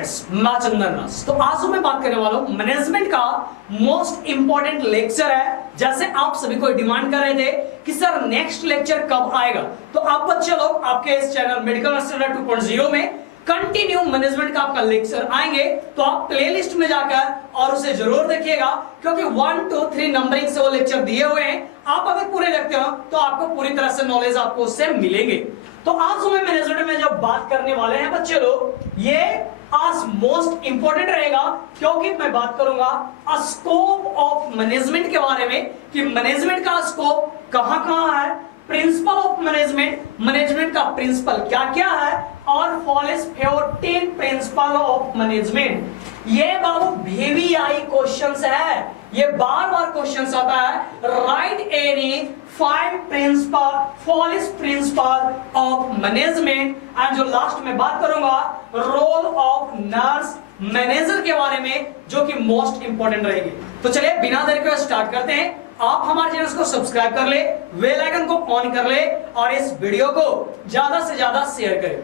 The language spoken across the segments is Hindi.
फ्रेंड्स, मैं चंदन राज। तो आज मैं बात करने वाला हूं मैनेजमेंट का मोस्ट इंपॉर्टेंट लेक्चर है। जैसे आप सभी को डिमांड कर रहे थे कि सर नेक्स्ट लेक्चर कब आएगा, तो आप बच्चे लोग आपके इस चैनल मेडिकल मास्टर 2.0 में कंटिन्यू मैनेजमेंट का आपका लेक्चर आएंगे, तो आप प्लेलिस्ट में जाकर और उसे जरूर देखिएगा, क्योंकि 1 2 3 नंबरिंग से वो लेक्चर दिए हुए हैं। आप अगर पूरे देखते हो तो आपको पूरी तरह से नॉलेज आपको उससे मिलेंगे। तो आज हमें मैनेजमेंट में जब बात करने वाले हैं बच्चे लोग, ये आज मोस्ट इंपॉर्टेंट रहेगा, क्योंकि मैं बात करूंगा स्कोप ऑफ मैनेजमेंट के बारे में कि मैनेजमेंट का स्कोप कहां-कहां है, प्रिंसिपल ऑफ मैनेजमेंट, मैनेजमेंट का प्रिंसिपल क्या-क्या है, और फॉलोस 14 प्रिंसिपल ऑफ मैनेजमेंट। ये बाबू VVI क्वेश्चंस है, ये बार-बार क्वेश्चंस आता है। Write any 5 principle follows principle of management. And जो लास्ट में बात करूंगा रोल ऑफ नर्स मैनेजर के बारे में, जो कि मोस्ट इंपॉर्टेंट रहेगी। तो चलिए बिना देर के स्टार्ट करते हैं। आप हमारे चैनल को सब्सक्राइब कर ले, बेल आइकन को ऑन कर ले और इस वीडियो को ज्यादा से ज्यादा शेयर करें।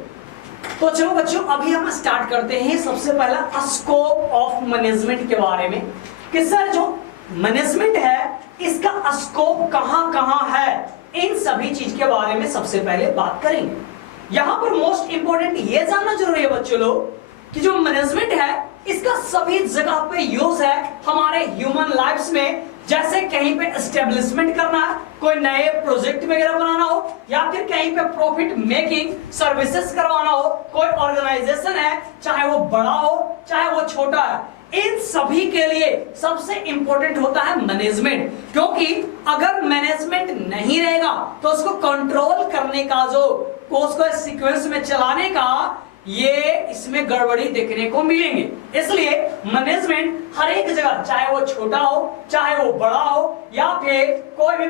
तो चलो बच्चों, अभी हम स्टार्ट करते हैं सबसे पहला स्कोप ऑफ मैनेजमेंट के बारे में कि सर जो मैनेजमेंट है इसका स्कोप कहां-कहां है, इन सभी चीज के बारे में सबसे पहले बात करेंगे। यहां पर मोस्ट इंपॉर्टेंट ये जानना जरूरी है बच्चों लोग कि जो मैनेजमेंट है इसका सभी जगह पे यूज है हमारे ह्यूमन लाइफ्स में। जैसे कहीं पे एस्टेब्लिशमेंट करना है, कोई नए प्रोजेक्ट वगैरह बनाना हो, या फिर कहीं पे प्रॉफिट मेकिंग सर्विसेज करवाना हो, कोई ऑर्गेनाइजेशन है, चाहे वो बड़ा हो चाहे वो छोटा है, इन सभी के लिए सबसे इंपॉर्टेंट होता है मैनेजमेंट। क्योंकि अगर मैनेजमेंट नहीं रहेगा तो उसको कंट्रोल करने का जो उसको सीक्वेंस में चलाने का ये इसमें गड़बड़ी देखने को मिलेंगे। इसलिए मैनेजमेंट हर एक जगह, चाहे वो छोटा हो चाहे वो बड़ा हो, या फिर कोई भी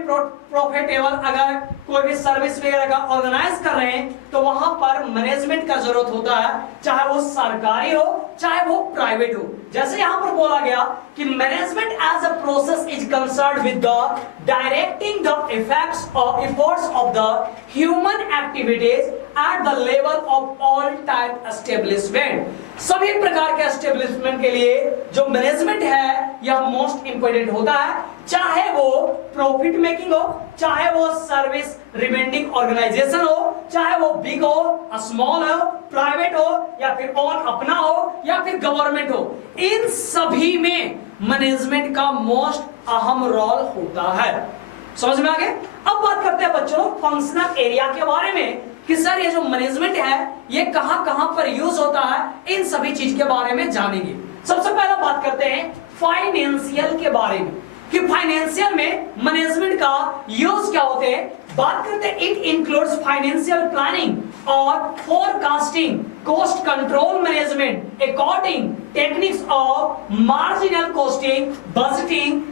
प्रॉफिटेबल अगर कोई भी सर्विस वगैरह का ऑर्गेनाइज कर रहे हैं, तो वहां पर मैनेजमेंट का जरूरत होता है, चाहे वो सरकारी हो चाहे वो प्राइवेट हो। जैसे यहां पर बोला गया कि management as a process is concerned with the directing the effects और efforts of the human activities at the level of all type establishment. सभी प्रकार के एस्टेब्लिशमेंट के लिए जो मैनेजमेंट है यह मोस्ट इंपोर्टेंट होता है, चाहे वो प्रॉफिट मेकिंग हो, चाहे वो सर्विस रिवेंडिंग ऑर्गेनाइजेशन हो, चाहे वो बिग हो स्मॉल हो, प्राइवेट हो या फिर ओन अपना हो या फिर गवर्नमेंट हो, इन सभी में मैनेजमेंट का मोस्ट अहम रोल होता है। समझ में आ गया? अब बात करते हैं बच्चों फंक्शनल एरिया के बारे में कि सर ये जो मैनेजमेंट है ये कहां-कहां पर यूज होता है, इन सभी चीज के बारे में जानेंगे। सबसे पहला बात करते हैं फाइनेंशियल के बारे में कि फाइनेंशियल में मैनेजमेंट का यूज क्या होते हैं। बात करते हैं इट इंक्लूड्स फाइनेंशियल प्लानिंग और forecasting, cost control management, accounting techniques of marginal costing, budgeting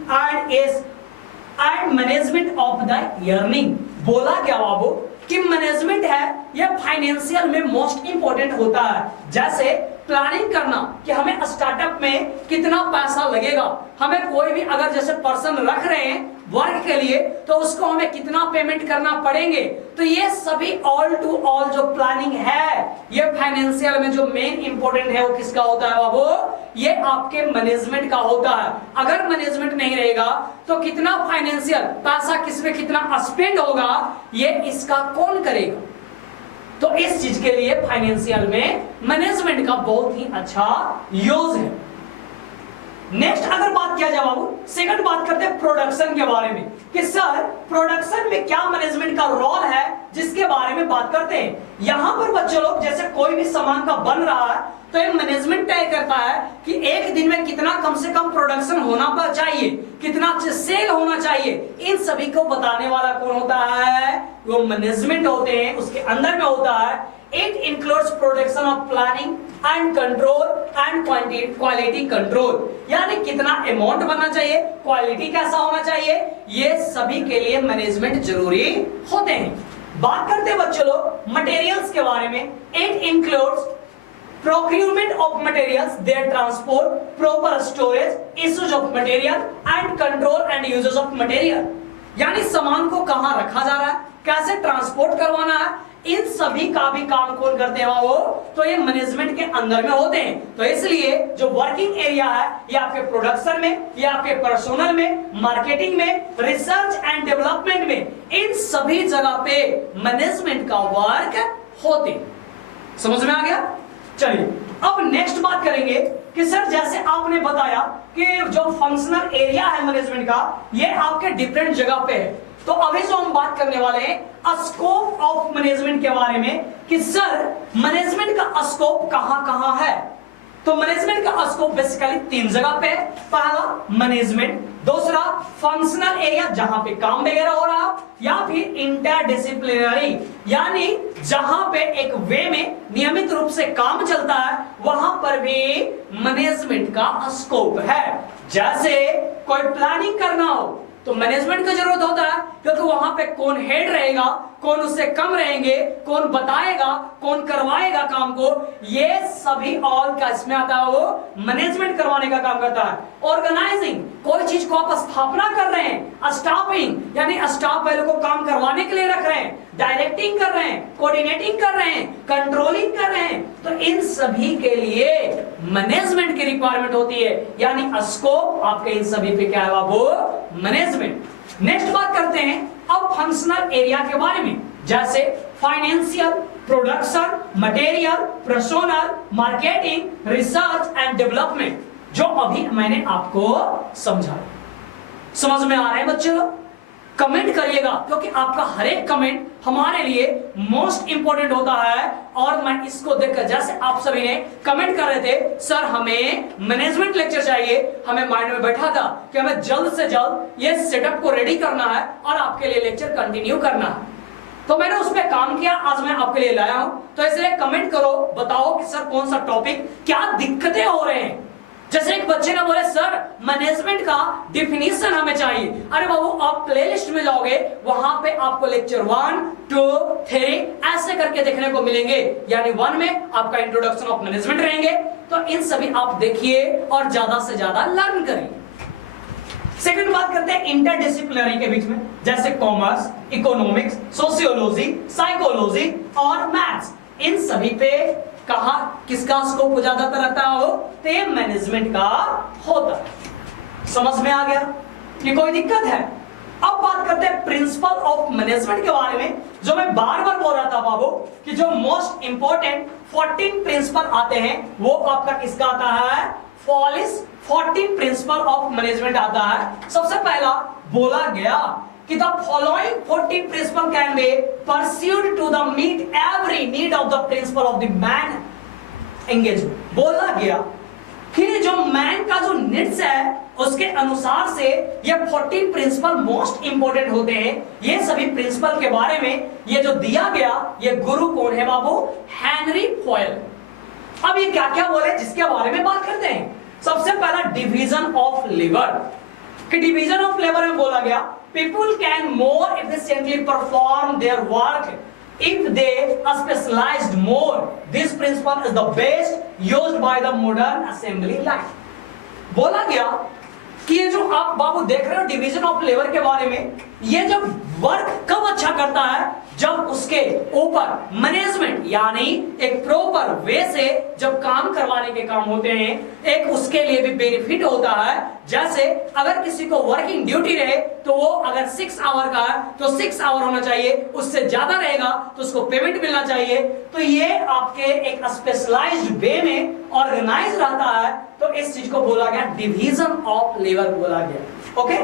and management of the earning. बोला क्या बाबू कि मैनेजमेंट है यह फाइनेंशियल में मोस्ट इंपॉर्टेंट होता है। जैसे प्लानिंग करना कि हमें स्टार्टअप में कितना पैसा लगेगा, हमें कोई भी अगर जैसे पर्सन रख रहे हैं वर्क के लिए तो उसको हमें कितना पेमेंट करना पड़ेंगे, तो ये सभी ऑल टू ऑल जो प्लानिंग है ये फाइनेंशियल में जो मेन इंपॉर्टेंट है वो किसका होता है बाबू, ये आपके मैनेजमेंट का होता है। अगर मैनेजमेंट नहीं रहेगा तो कितना फाइनेंशियल पैसा किसमें कितना स्पेंड होगा ये इसका कौन करेगा। तो इस चीज के लिए फाइनेंशियल में मैनेजमेंट का बहुत ही अच्छा यूज है। नेक्स्ट अगर बात किया जाए बाबू, सेकंड बात करते हैं प्रोडक्शन के बारे में कि सर प्रोडक्शन में क्या मैनेजमेंट का रोल है, जिसके बारे में बात करते हैं। यहां पर बच्चों लोग जैसे कोई भी सामान का बन रहा है तो ये मैनेजमेंट तय करता है कि एक दिन में कितना कम से कम प्रोडक्शन होना चाहिए, कितना सेल होना चाहिए, इन सभी को बताने वाला कौन होता है, वो मैनेजमेंट होते हैं। उसके अंदर में होता है it includes production of planning and control and quality control, यानी कितना अमाउंट बनना चाहिए, क्वालिटी कैसा होना चाहिए, ये सभी के लिए मैनेजमेंट जरूरी होते हैं। बात करते हैं बच्चों लोग मटेरियल्स के बारे में। It includes procurement of materials, their transport, proper storage, issues of material and control and uses of material, यानी सामान को कहां रखा जा रहा है, कैसे ट्रांसपोर्ट करवाना है, इन सभी का भी काम कौन करते हैं वो, तो ये मैनेजमेंट के अंदर में होते हैं। तो इसलिए जो वर्किंग एरिया है ये आपके प्रोडक्शन में, ये आपके पर्सोनल में, मार्केटिंग में, रिसर्च एंड डेवलपमेंट में, इन सभी जगह पे मैनेजमेंट का वर्क होते। समझ में आ गया? चलिए अब नेक्स्ट बात करेंगे कि सर जैसे आपने बताया कि जो फंक्शनल एरिया है मैनेजमेंट का ये आपके डिफरेंट जगह पे है, तो अभी जो हम बात करने वाले हैं स्कोप ऑफ मैनेजमेंट के बारे में कि सर मैनेजमेंट का स्कोप कहां कहां है। तो मैनेजमेंट का स्कोप बेसिकली 3 जगह पे है। पहला मैनेजमेंट, दूसरा फंक्शनल एरिया जहां पे काम वगैरह हो रहा, या फिर इंटरडिसिप्लिनरी यानी जहां पे एक वे में नियमित रूप से काम चलता है वहां पर भी मैनेजमेंट का स्कोप है। जैसे कोई प्लानिंग करना हो तो मैनेजमेंट की जरूरत होता है, क्योंकि वहां पे कौन हेड रहेगा, कौन उससे कम रहेंगे, कौन बताएगा, कौन करवाएगा काम को, ये सभी ऑल का इसमें आता है, वो मैनेजमेंट करवाने का काम करता है। ऑर्गेनाइजिंग, कोई चीज को आप स्थापना कर रहे हैं, स्टाफिंग यानी स्टाफ वालों को काम करवाने के लिए रख रहे हैं, डायरेक्टिंग कर रहे हैं, कोऑर्डिनेटिंग कर रहे हैं, कंट्रोलिंग कर रहे हैं, तो इन सभी के लिए मैनेजमेंट की रिक्वायरमेंट होती है। यानी स्कोप आपके इन सभी पे क्या है वो मैनेजमेंट। नेक्स्ट बात करते हैं अब फंक्शनल एरिया के बारे में, जैसे financial, production, material, personnel, marketing, research and development, जो अभी मैंने आपको समझाया। समझ में आ रहा है बच्चे लोग? कमेंट करिएगा, क्योंकि आपका हर एक कमेंट हमारे लिए मोस्ट इंपॉर्टेंट होता है। और मैं इसको देखकर, जैसे आप सभी ने कमेंट कर रहे थे सर हमें मैनेजमेंट लेक्चर चाहिए, हमें माइंड में बैठा था कि हमें जल्द से जल्द ये सेटअप को रेडी करना है और आपके लिए लेक्चर कंटिन्यू करना है, तो मैंने उस पर काम किया, आज मैं आपके लिए लाया हूं। तो इसलिए कमेंट करो, बताओ कि सर कौन सा टॉपिक, क्या दिक्कतें हो रहे हैं। जैसे एक बच्चे ने बोले सर मैनेजमेंट का डिफिनीशन हमें चाहिए। अरे बाबू आप प्लेलिस्ट में जाओगे, वहां पे आपको लेक्चर 1, 2, 3 ऐसे करके देखने को मिलेंगे। यानी 1 में आपका इंट्रोडक्शन ऑफ मैनेजमेंट रहेंगे, तो इन सभी आप देखिए और ज्यादा से ज्यादा लर्न करिए। सेकंड बात करते हैं इंटरडिसिप्लिनरी के बीच में, जैसे कॉमर्स, इकोनॉमिक्स, सोशियोलॉजी, साइकोलॉजी और मैथ्स, इन सभी पे कहा किसका स्कोप ज्यादातर रहता हो, तो ये मैनेजमेंट का होता है। समझ में आ गया कि कोई दिक्कत है? अब बात करते हैं प्रिंसिपल ऑफ मैनेजमेंट के बारे में, जो मैं बार बार बोल रहा था बाबू कि जो मोस्ट इंपॉर्टेंट 14 प्रिंसिपल आते हैं वो आपका किसका आता है, 14 प्रिंसिपल ऑफ मैनेजमेंट आता है। सबसे पहला बोला गया कि the following 14 principles can be pursued to the meet every need of the principle of the man engaged। बोला गया कि जो मैन का जो नीड्स है उसके अनुसार से ये 14 प्रिंसिपल मोस्ट इंपोर्टेंट होते हैं। ये सभी प्रिंसिपल के बारे में ये जो दिया गया, ये गुरु कौन है बाबू, हेनरी फॉयल। अब ये क्या क्या बोले जिसके बारे में बात करते हैं। सबसे पहला डिवीजन ऑफ लेबर, कि डिवीजन ऑफ लेबर में बोला गया people can more efficiently perform their work if they are specialized more। This principle is the best used by the modern assembly line। बोला गया कि ये जो आप बाबू देख रहे हो डिवीजन ऑफ लेबर के बारे में, ये जब वर्क कब अच्छा करता है, जब उसके ऊपर मैनेजमेंट यानी एक प्रॉपर वे से जब काम करवाने के काम होते हैं, एक उसके लिए भी बेनिफिट होता है। जैसे अगर किसी को वर्किंग ड्यूटी रहे तो वो अगर 6 आवर का है तो 6 आवर होना चाहिए, उससे ज्यादा रहेगा तो उसको पेमेंट मिलना चाहिए। तो ये आपके एक स्पेशलाइज्ड वे में ऑर्गेनाइज रहता है, तो इस चीज को बोला गया डिवीजन ऑफ लेबर बोला गया। ओके,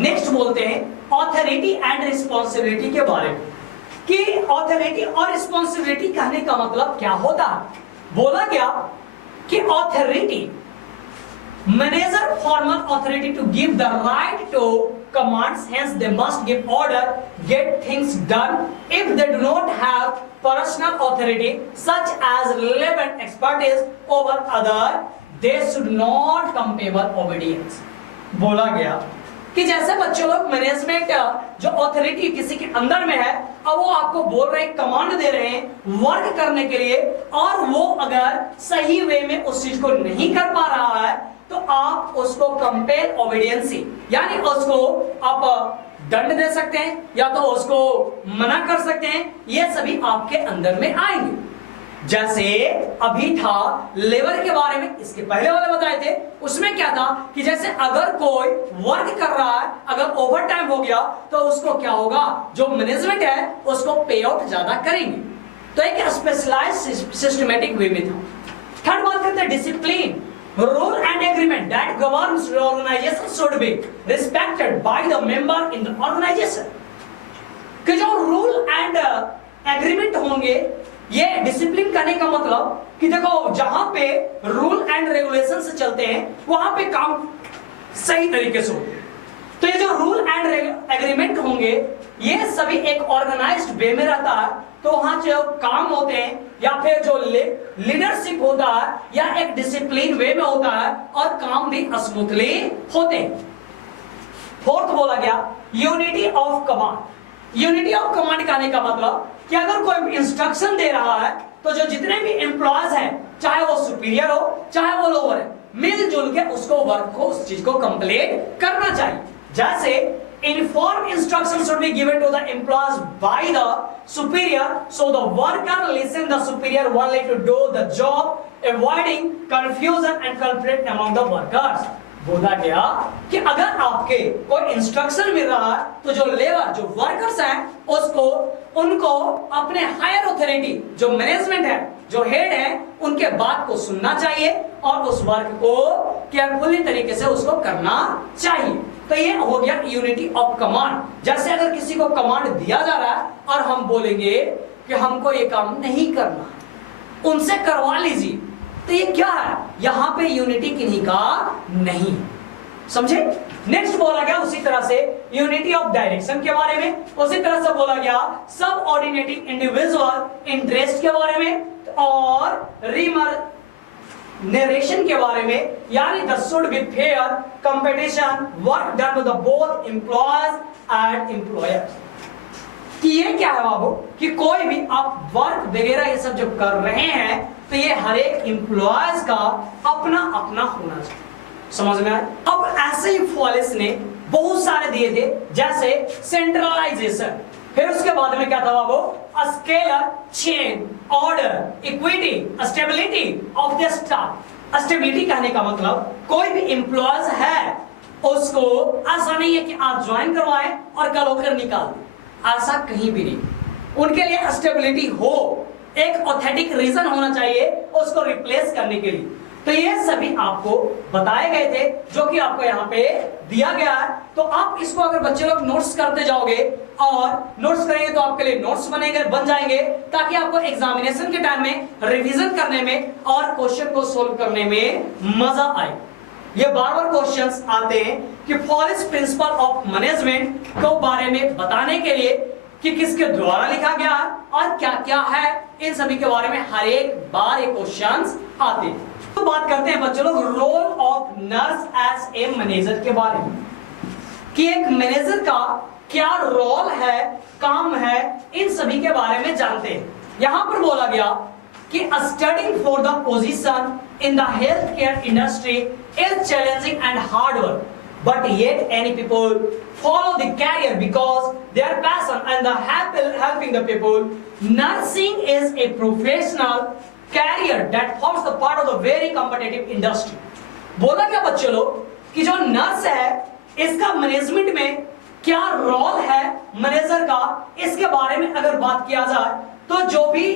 नेक्स्ट बोलते हैं ऑथोरिटी एंड रिस्पॉन्सिबिलिटी के बारे में, कि ऑथोरिटी और रिस्पॉन्सिबिलिटी कहने का मतलब क्या होता है। बोला गया कि authority manager formal authority to give the right to commands, hence they must give order, get things done। if they do not have personal authority such as relevant expertise over other, they should not compel obedience। बोला गया कि जैसे बच्चों लोग मैनेजमेंट जो अथॉरिटी किसी के अंदर में है, अब वो आपको बोल रहे हैं, कमांड दे रहे हैं वर्क करने के लिए, और वो अगर सही वे में उस चीज को नहीं कर पा रहा है तो आप उसको कंपेल ओबीडियंसी, यानी उसको आप दंड दे सकते हैं या तो उसको मना कर सकते हैं। ये सभी आपके अंदर में आएंगे। जैसे अभी था लेबर के बारे में, इसके पहले वाले बताए थे, उसमें क्या था कि जैसे अगर कोई वर्क कर रहा है, अगर ओवर टाइम हो गया तो उसको क्या होगा, जो मैनेजमेंट है उसको पे आउट ज्यादा करेंगे। तो एक स्पेशलाइज सिस्टमैटिक वे में था। थर्ड बात करते हैं discipline, rule and agreement that governs the organization should be respected by the member in the organization। कि जो रूल एंड एग्रीमेंट होंगे, ये डिसिप्लिन करने का मतलब कि देखो जहां पे रूल एंड रेगुलेशन से चलते हैं वहां पे काम सही तरीके से होते हैं। तो ये जो रूल एंड एग्रीमेंट होंगे ये सभी एक ऑर्गेनाइज्ड वे में रहता है। तो वहां जो काम होते हैं या फिर जो लीडरशिप होता है या एक डिसिप्लिन वे में होता है और काम भी स्मूथली होते हैं। फोर्थ बोला गया unity of command. Unity of command कहने का मतलब कि अगर कोई इंस्ट्रक्शन दे रहा है तो जो जितने भी एम्प्लॉयज हैं, चाहे वो सुपीरियर हो चाहे वो लोअर है, मिलजुल के उसको वर्क को, उस चीज को कंप्लीट करना चाहिए। जैसे informed instructions should be given to the employees by the superior, so the worker listen the superior only to do the job, avoiding confusion and conflict among the workers। बोला गया कि अगर आपके कोई इंस्ट्रक्शन मिल रहा है तो जो लेबर, जो वर्कर्स हैं, उसको उनको अपने हायर अथॉरिटी, जो मैनेजमेंट है, जो हेड है, उनके बात को सुनना चाहिए और उस वर्क को केयरफुली तरीके से उसको करना चाहिए। तो ये हो गया यूनिटी ऑफ कमांड। जैसे अगर किसी को कमांड दिया जा रहा है और हम बोलेंगे कि हमको ये काम नहीं करना, उनसे करवा लीजिए, तो ये क्या है, यहां पे यूनिटी किन्हीं का नहीं, समझे। नेक्स्ट बोला गया उसी तरह से यूनिटी ऑफ डायरेक्शन के बारे में, उसी तरह से बोला गया सब ऑर्डिनेटिंग इंडिविजुअल इंटरेस्ट के बारे में और नरेशन के बारे में, यानी the should be fair competition work done with both employees and employers. कि ये क्या है बाबू कि कोई भी आप वर्क वगैरह ये सब जब कर रहे हैं तो ये हर एक एम्प्लॉयज का अपना अपना होना चाहिए, समझ में आया। अब ऐसे ही फॉलिस ने बहुत सारे दिए थे, जैसे सेंट्रलाइजेशन, फिर उसके बाद में क्या था बाबू, scalar, chain, order, equity, stability of the staff. Stability कहने का मतलब कोई भी एम्प्लॉयज है उसको ऐसा नहीं है कि आज ज्वाइन करवाएं और कल होकर निकाल दें, ऐसा कहीं भी नहीं। उनके लिए स्टेबिलिटी हो, एक ऑथेंटिक रीजन होना चाहिए उसको रिप्लेस करने के लिए। तो ये सभी आपको बताए गए थे, जो कि आपको यहाँ पे दिया गया है। तो आप इसको अगर बच्चे लोग नोट्स करते जाओगे और नोट्स करेंगे तो आपके लिए नोट्स बन जाएंगे, ताकि आपको एग्जामिनेशन के टाइम में रिवीजन करने में और क्वेश्चन को सोल्व करने में मजा आए। ये बार बार क्वेश्चंस आते हैं कि फॉलिस प्रिंसिपल ऑफ मैनेजमेंट को बारे में बताने के लिए कि किसके द्वारा लिखा गया और क्या क्या है, इन सभी के बारे में हर एक बार ये क्वेश्चंस आते हैं। तो बात करते हैं बच्चों लोग role of nurse as a manager के बारे में, कि एक मैनेजर का क्या रोल है, काम है, इन सभी के बारे में जानते हैं। यहां पर बोला गया कि studying for the position in the healthcare industry is challenging and hard work, but yet any people follow the career because their passion and the helping the people. Nursing is a professional career that forms the part of the very competitive industry। बोला क्या बच्चों लोग कि जो नर्स है इसका मैनेजमेंट में क्या रोल है मैनेजर का, इसके बारे में अगर बात किया जाए तो जो भी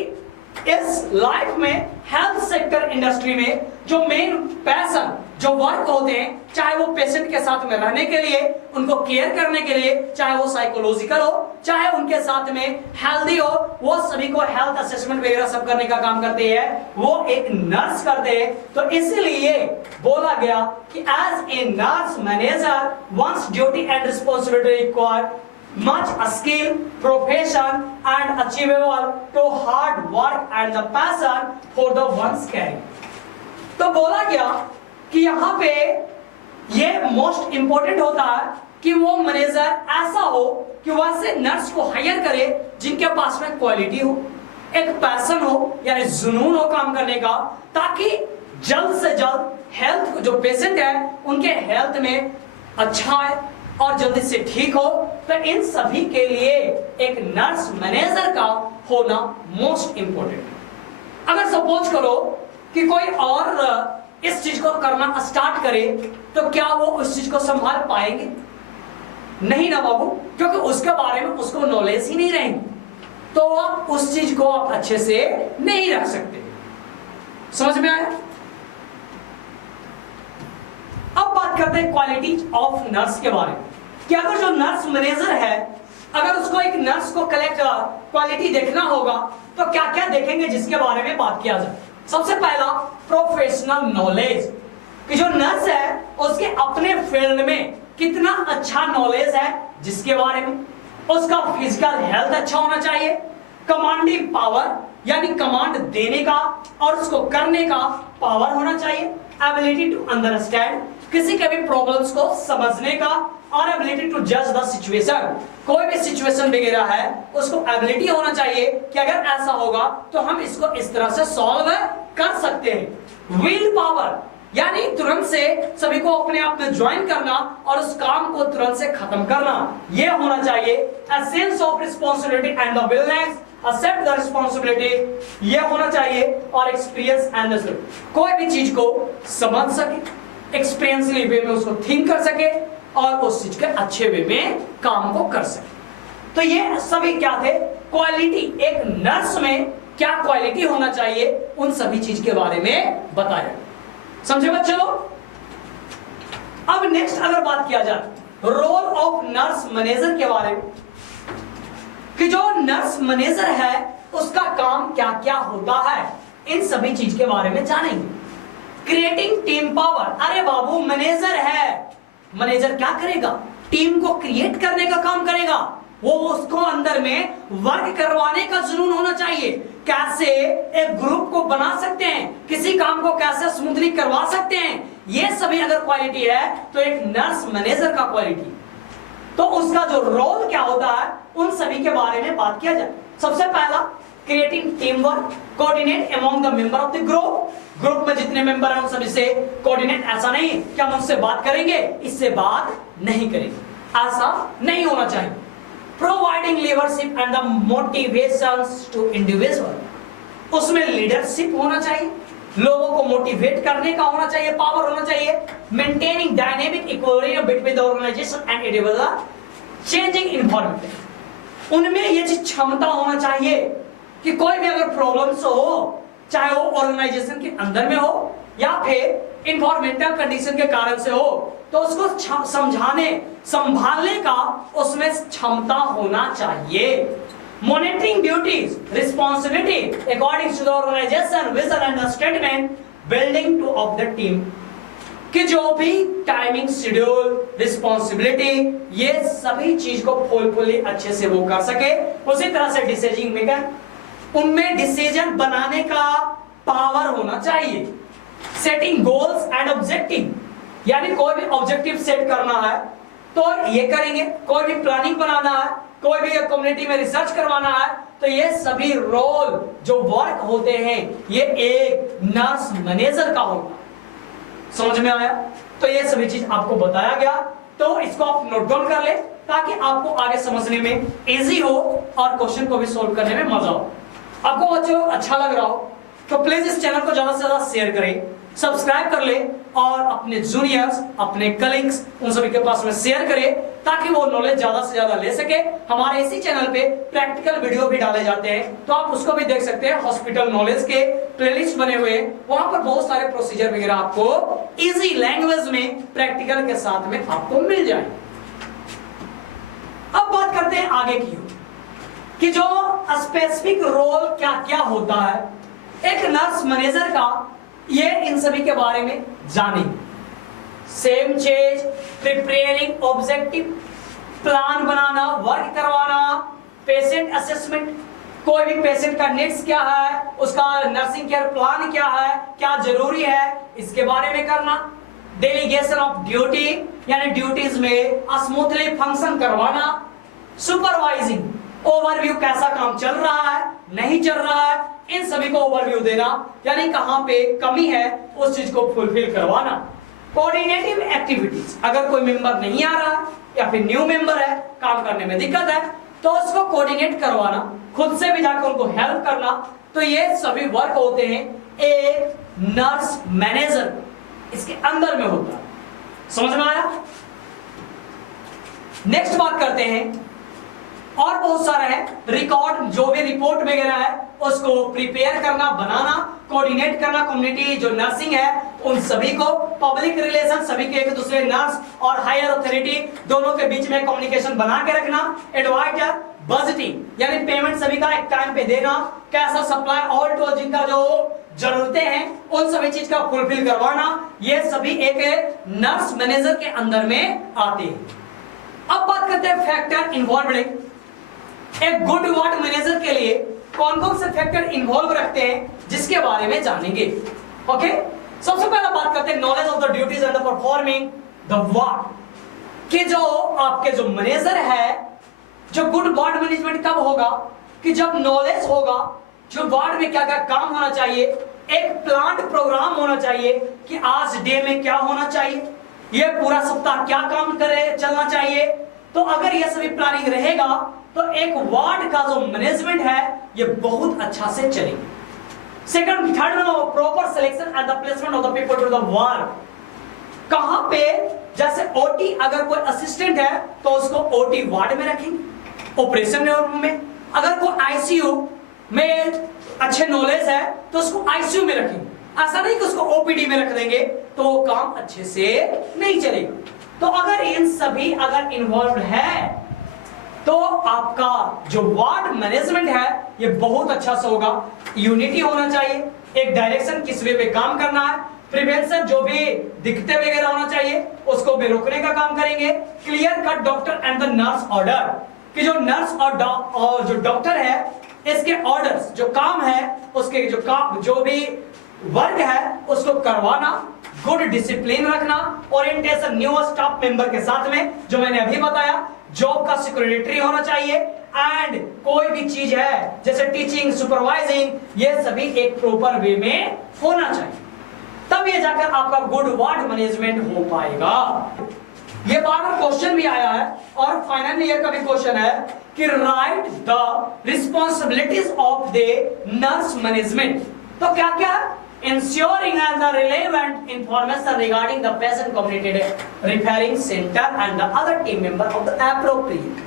इस लाइफ में हेल्थ सेक्टर इंडस्ट्री में जो मेन पैशन, जो वर्क होते हैं, चाहे वो पेशेंट के साथ में रहने के लिए, उनको केयर करने के लिए, चाहे वो साइकोलॉजिकल हो, चाहे उनके साथ में हेल्दी हो, वो सभी को हेल्थ असेसमेंट वगैरह सब करने का काम करते हैं, वो एक नर्स करते हैं। तो इसलिए बोला गया कि as a nurse manager once duty and responsibility require much skill, profession and achievable to hard work and the passion for the one's career। तो बोला गया कि यहाँ पे ये मोस्ट इंपोर्टेंट होता है कि वो मैनेजर ऐसा हो कि वैसे नर्स को हायर करे जिनके पास में क्वालिटी हो, एक पैशन हो यानी जुनून हो काम करने का, ताकि जल्द से जल्द हेल्थ जो पेशेंट है उनके हेल्थ में अच्छा है और जल्दी से ठीक हो। तो इन सभी के लिए एक नर्स मैनेजर का होना मोस्ट इंपॉर्टेंट है। अगर सपोज करो कि कोई और इस चीज को करना स्टार्ट करे तो क्या वो उस चीज को संभाल पाएंगे? नहीं ना बाबू, क्योंकि उसके बारे में उसको नॉलेज ही नहीं रहेगी, तो आप उस चीज को आप अच्छे से नहीं रख सकते। समझ में आया? अब बात करते हैं क्वालिटी ऑफ नर्स के बारे में कि अगर जो नर्स मैनेजर है, अगर उसको एक नर्स को कलेक्ट क्वालिटी देखना होगा तो क्या क्या देखेंगे जिसके बारे में बात किया जाए। सबसे पहला प्रोफेशनल नॉलेज, कि जो नर्स है उसके अपने फील्ड में कितना अच्छा नॉलेज है जिसके बारे में। उसका फिजिकल हेल्थ अच्छा होना चाहिए, कमांडिंग पावर यानी कमांड देने का और उसको करने का पावर होना चाहिए, एबिलिटी टू अंडरस्टैंड किसी के भी प्रॉब्लम्स को समझने का और एबिलिटी टू जज द सिचुएशन, कोई भी सिचुएशन वगैरह है उसको एबिलिटी होना चाहिए कि अगर ऐसा होगा तो हम इसको इस तरह से सॉल्व कर सकते हैं। विल पावर यानी तुरंत से सभी को अपने आप में ज्वाइन करना और उस काम को तुरंत से खत्म करना, यह होना चाहिए। A sense of responsibility and the willingness accept the responsibility, यह होना चाहिए। और एक्सपीरियंस एंड द कोई भी चीज को समझ सके, एक्सपीरियंसली वे में उसको थिंक कर सके और उस चीज के अच्छे वे में काम को कर सके। तो ये सभी क्या थे क्वालिटी, एक नर्स में क्या क्वालिटी होना चाहिए उन सभी चीज के बारे में बताया। समझे बच्चे लोग? अब नेक्स्ट अगर बात किया जाए रोल ऑफ नर्स मैनेजर के बारे में, कि जो नर्स मैनेजर है उसका काम क्या क्या होता है, इन सभी चीज के बारे में जानेंगे। क्रिएटिंग टीम पावर, अरे बाबू मैनेजर है, मैनेजर क्या करेगा? टीम को क्रिएट करने का काम करेगा। वो उसको अंदर में वर्क करवाने का जुनून होना चाहिए, कैसे एक ग्रुप को बना सकते हैं, किसी काम को कैसे स्मूथली करवा सकते हैं, ये सभी अगर क्वालिटी है तो एक नर्स मैनेजर का क्वालिटी। तो उसका जो रोल क्या होता है उन सभी के बारे में बात किया जाए। सबसे पहला creating team work, coordinate among the member of the group, group में जितने मेंबर हैं उन सभी से कोऑर्डिनेट, ऐसा नहीं कि हम उनसे बात करेंगे इससे बात नहीं करेंगे, ऐसा नहीं होना चाहिए। Providing leadership and the motivations to individual, उसमें लीडरशिप होना चाहिए, लोगों को मोटिवेट करने का होना चाहिए, पावर होना चाहिए। Maintaining dynamic equilibrium between the organisation and individual changing environment, उनमें ये चीज क्षमता होना चाहिए कि कोई भी अगर प्रॉब्लम्स हो, चाहे वो ऑर्गेनाइजेशन के अंदर में हो या फिर इन्वायरमेंटल कंडीशन के कारण से हो, तो उसको समझाने संभालने का उसमें क्षमता होना चाहिए। Monitoring duties responsibility according to the organisation vision and statement building to of the team, कि जो भी टाइमिंग शेड्यूल रिस्पांसिबिलिटी ये सभी चीज को फुलफुली अच्छे से वो कर सके। उसी तरह से डिसीजन मेकर, उनमें डिसीजन बनाने का पावर होना चाहिए। सेटिंग गोल्स एंड ऑब्जेक्टिव, यानी कोई भी ऑब्जेक्टिव सेट करना है तो ये करेंगे, कोई भी प्लानिंग बनाना है, कोई भी कम्युनिटी में रिसर्च करवाना है, तो ये सभी रोल जो वर्क होते हैं ये एक नर्स मैनेजर का होगा। समझ में आया? तो ये सभी चीज आपको बताया गया, तो इसको आप नोट डाउन कर ले ताकि आपको आगे समझने में इजी हो और क्वेश्चन को भी सोल्व करने में मजा हो। आपको बच्चों अच्छा लग रहा हो तो प्लीज इस चैनल को ज्यादा से ज्यादा शेयर करें, सब्सक्राइब कर ले और अपने जूनियर्स, अपने कलीग्स उन सभी के पास में शेयर करें ताकि वो नॉलेज ज्यादा से ज्यादा ले सके। हमारे इसी चैनल पे प्रैक्टिकल वीडियो भी डाले जाते हैं तो आप उसको भी देख सकते हैं। हॉस्पिटल नॉलेज के प्लेलिस्ट बने हुए, वहां पर बहुत सारे प्रोसीजर वगैरह आपको इजी लैंग्वेज में प्रैक्टिकल के साथ में आपको मिल जाए। अब बात करते हैं आगे की कि जो स्पेसिफिक रोल क्या क्या होता है एक नर्स मैनेजर का, ये इन सभी के बारे में जाने। सेम चीज प्रिपेयरिंग ऑब्जेक्टिव, प्लान बनाना, वर्क करवाना, पेशेंट असेसमेंट, कोई भी पेशेंट का नीड्स क्या है, उसका नर्सिंग केयर प्लान क्या है, क्या जरूरी है, इसके बारे में करना। डेलीगेशन ऑफ ड्यूटी यानी ड्यूटीज में स्मूथली फंक्शन करवाना, सुपरवाइजिंग ओवरव्यू कैसा काम चल रहा है नहीं चल रहा है इन सभी को ओवरव्यू देना, यानी कहां पे कमी है उस चीज को फुलफिल करवाना। कोऑर्डिनेटिव एक्टिविटीज, अगर कोई मेंबर नहीं आ रहा या फिर न्यू मेंबर है, काम करने में दिक्कत है, तो उसको कोऑर्डिनेट करवाना, खुद से भी जाकर उनको हेल्प करना, तो ये सभी वर्क होते हैं एक नर्स मैनेजर इसके अंदर में होता है। समझ में आया? नेक्स्ट बात करते हैं, और बहुत सारा है रिकॉर्ड, जो भी रिपोर्ट वगैरह है उसको प्रिपेयर करना, बनाना, कोऑर्डिनेट करना, कम्युनिटी जो नर्सिंग है उन सभी को, पब्लिक रिलेशन, सभी के एक दूसरे नर्स और हायर अथॉरिटी दोनों के बीच में कम्युनिकेशन बना के रखना, एडवाइजर, बजटिंग यानी पेमेंट सभी का एक टाइम पे देना, कैसा सप्लाई ऑल टू जिनका जो जरूरतें हैं उन सभी चीज का फुलफिल करवाना, ये सभी एक नर्स मैनेजर के अंदर में आते हैं। अब बात करते हैं फैक्टर इन्वॉल्विंग। एक गुड वार्ड मैनेजर के लिए कौन कौन से फैक्टर इन्वॉल्व रखते हैं जिसके बारे में जानेंगे। ओके, सबसे पहला बात करते हैं knowledge of the duties and the performing the ward. कि जो आपके जो मैनेजर है, जो गुड वार्ड मैनेजमेंट कब होगा कि जब नॉलेज होगा जो वार्ड में क्या क्या काम होना चाहिए, एक प्लांट प्रोग्राम होना चाहिए कि आज डे में क्या होना चाहिए, ये पूरा सप्ताह क्या काम करे चलना चाहिए। तो अगर ये सभी प्लानिंग रहेगा तो एक वार्ड का जो मैनेजमेंट है ये बहुत अच्छा से चलेगा। Second, third number, proper selection and the placement of the people to the ward. कहां पे जैसे ओटी, अगर कोई असिस्टेंट है तो उसको ओटी वार्ड में रखेंगे ऑपरेशन रूम में, अगर कोई आईसीयू में अच्छे नॉलेज है तो उसको आईसीयू में रखेंगे। ऐसा नहीं कि उसको ओपीडी में रख देंगे तो वो काम अच्छे से नहीं चलेगा। तो अगर इन सभी अगर इन्वॉल्व है तो आपका जो वार्ड मैनेजमेंट है ये बहुत अच्छा से होगा। यूनिटी होना चाहिए, एक डायरेक्शन किस वे पे काम करना है, प्रिवेंशन जो भी दिक्कतें वगैरह होना चाहिए उसको भी रोकने का काम करेंगे। Clear cut doctor and the nurse order, कि जो नर्स और जो डॉक्टर है इसके ऑर्डर्स जो काम है उसके जो काम जो भी वर्क है उसको करवाना, गुड डिसिप्लिन रखना, ओरिएंटेशन न्यू स्टाफ मेंबर के साथ में जो मैंने अभी बताया, जॉब का सिक्योरिटी होना चाहिए, एंड कोई भी चीज है जैसे टीचिंग, सुपरवाइजिंग, ये सभी एक प्रॉपर वे में होना चाहिए, तब ये जाकर आपका गुड वार्ड मैनेजमेंट हो पाएगा। ये बार क्वेश्चन भी आया है और फाइनल ईयर का भी क्वेश्चन है कि right the responsibilities of the nurse management. तो क्या क्या, ensuring and the relevant information regarding the patient community referring center and the other team member of the appropriate।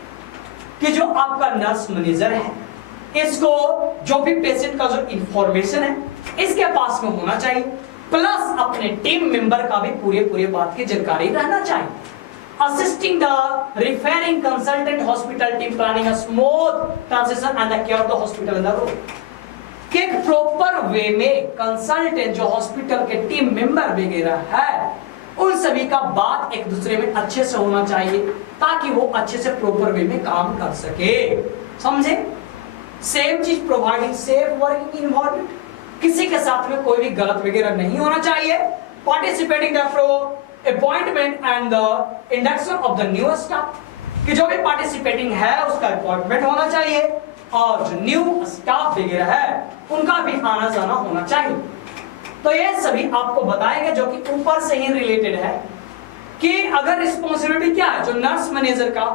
कि जो आपका नर्स मैनेजर है इसको जो भी पेशेंट का जो इंफॉर्मेशन है इसके पास में होना चाहिए, प्लस अपने टीम मेंबर का भी पूरे बात की जानकारी रहना चाहिए। Assisting the referring consultant hospital team planning a smooth transition and the care of the hospital in the room। कि एक प्रॉपर वे में कंसल्टेंट जो हॉस्पिटल के टीम मेंबर वगैरह है उन सभी का बात एक दूसरे में अच्छे से होना चाहिए ताकि वो अच्छे से प्रॉपर वे में काम कर सके। समझे? सेम चीज, प्रोवाइडिंग सेफ वर्किंग इन्वायरमेंट, किसी के साथ में कोई भी गलत वगैरह नहीं होना चाहिए। Participating the appointment and the induction of the new staff, कि जो भी पार्टिसिपेटिंग है उसका अपॉइंटमेंट होना चाहिए और जो न्यू स्टाफ वगैरह है उनका भी आना जाना होना चाहिए। तो ये सभी आपको बताएंगे जो कि ऊपर से ही रिलेटेड है कि अगर रिस्पॉन्सिबिलिटी क्या है जो नर्स मैनेजर का,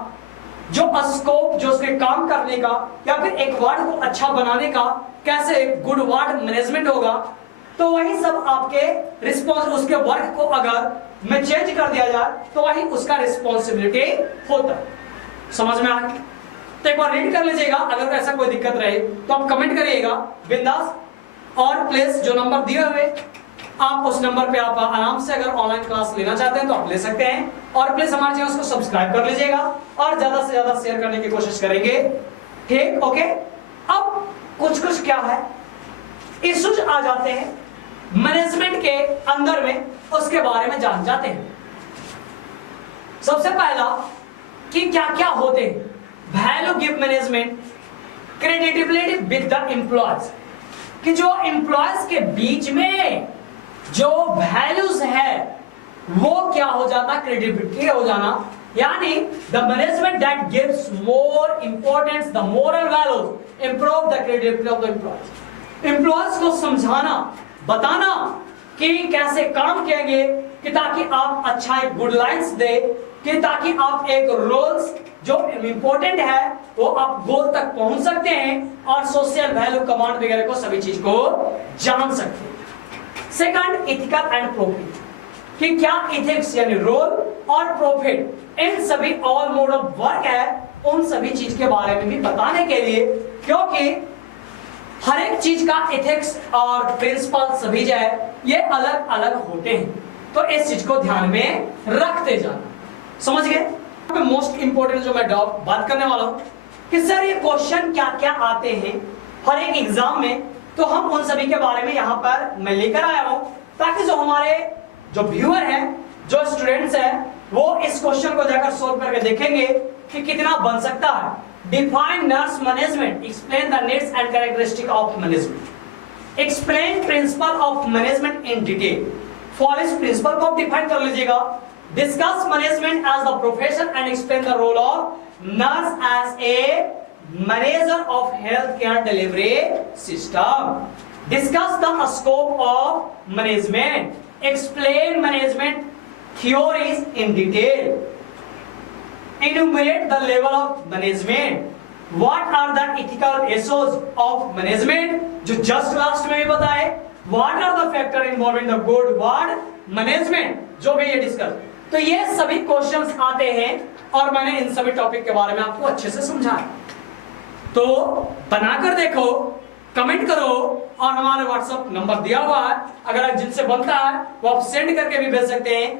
जो स्कोप जो उसके काम करने का या फिर एक वार्ड को अच्छा बनाने का, कैसे एक गुड वार्ड मैनेजमेंट होगा, तो वही सब आपके रिस्पॉन्स, उसके वर्क को अगर में चेंज कर दिया जाए तो वही उसका रिस्पॉन्सिबिलिटी होता है। समझ में आ गया? तो एक बार रीड कर लीजिएगा, अगर ऐसा कोई दिक्कत रहे तो आप कमेंट करिएगा बिंदास, और प्लीज जो नंबर दिए हुए आप उस नंबर पे आप आराम से अगर ऑनलाइन क्लास लेना चाहते हैं तो आप ले सकते हैं, और प्लीज हमारे चैनल को सब्सक्राइब कर लीजिएगा और ज्यादा से ज्यादा शेयर करने की कोशिश करेंगे। ठीक, ओके। अब कुछ क्या है इश्यूज आ जाते हैं मैनेजमेंट के अंदर में, उसके बारे में जान जाते हैं। सबसे पहला कि क्या क्या होते हैं, value give management credibility with the employees, कि जो एम्प्लॉयज के बीच में जो वैल्यूज है वो क्या हो जाता, क्रेडिबिलिटी हो जाना, यानी the management that gives more importance the moral values improve the credibility of the employees. Employees को समझाना, बताना कि कैसे काम किएंगे, कि ताकि आप अच्छा एक गुड लाइंस दे, कि ताकि आप एक रोल्स जो इंपॉर्टेंट है वो आप गोल तक पहुंच सकते हैं और सोशल वैल्यू कमांड वगैरह को सभी चीज को जान सकते हैं। सेकंड, इथिकल एंड प्रॉफिट, कि क्या इथिक्स यानी रोल और प्रॉफिट इन सभी ऑल मोड ऑफ वर्क है, उन सभी चीज के बारे में भी बताने के लिए, क्योंकि हर एक चीज का इथिक्स और प्रिंसिपल सभी जो है ये अलग अलग होते हैं, तो इस चीज को ध्यान में रखते जाना। समझ गए? मोस्ट इंपोर्टेंट जो मैं बात करने वाला हूं कि सर ये क्वेश्चन क्या क्या आते हैं हर एक एग्जाम में, तो हम उन सभी के बारे में यहां पर मैं लेकर आया हूं, ताकि जो हमारे जो व्यूअर है, जो स्टूडेंट्स है, वो इस क्वेश्चन को जाकर सोल्व करके देखेंगे कि कितना बन सकता है। Define nurse management, explain the needs and characteristic of management, explain principle of management in detail. For इस प्रिंसिपल को आप डिफाइन कर लीजिएगा। Discuss management as the profession and explain the role of nurse as a manager of health care delivery system. Discuss the scope of management, explain management theories in detail, enumerate the level of management, what are the ethical issues of management जो just last में भी बताए, what are the factor involved in the good word management, जो भी ये डिस्कस, तो ये सभी क्वेश्चंस आते हैं और मैंने इन सभी टॉपिक के बारे में आपको अच्छे से समझाया। तो बनाकर देखो, कमेंट करो, और हमारे व्हाट्सएप नंबर दिया हुआ है, अगर जिनसे बनता है वो आप सेंड करके भी भेज सकते हैं।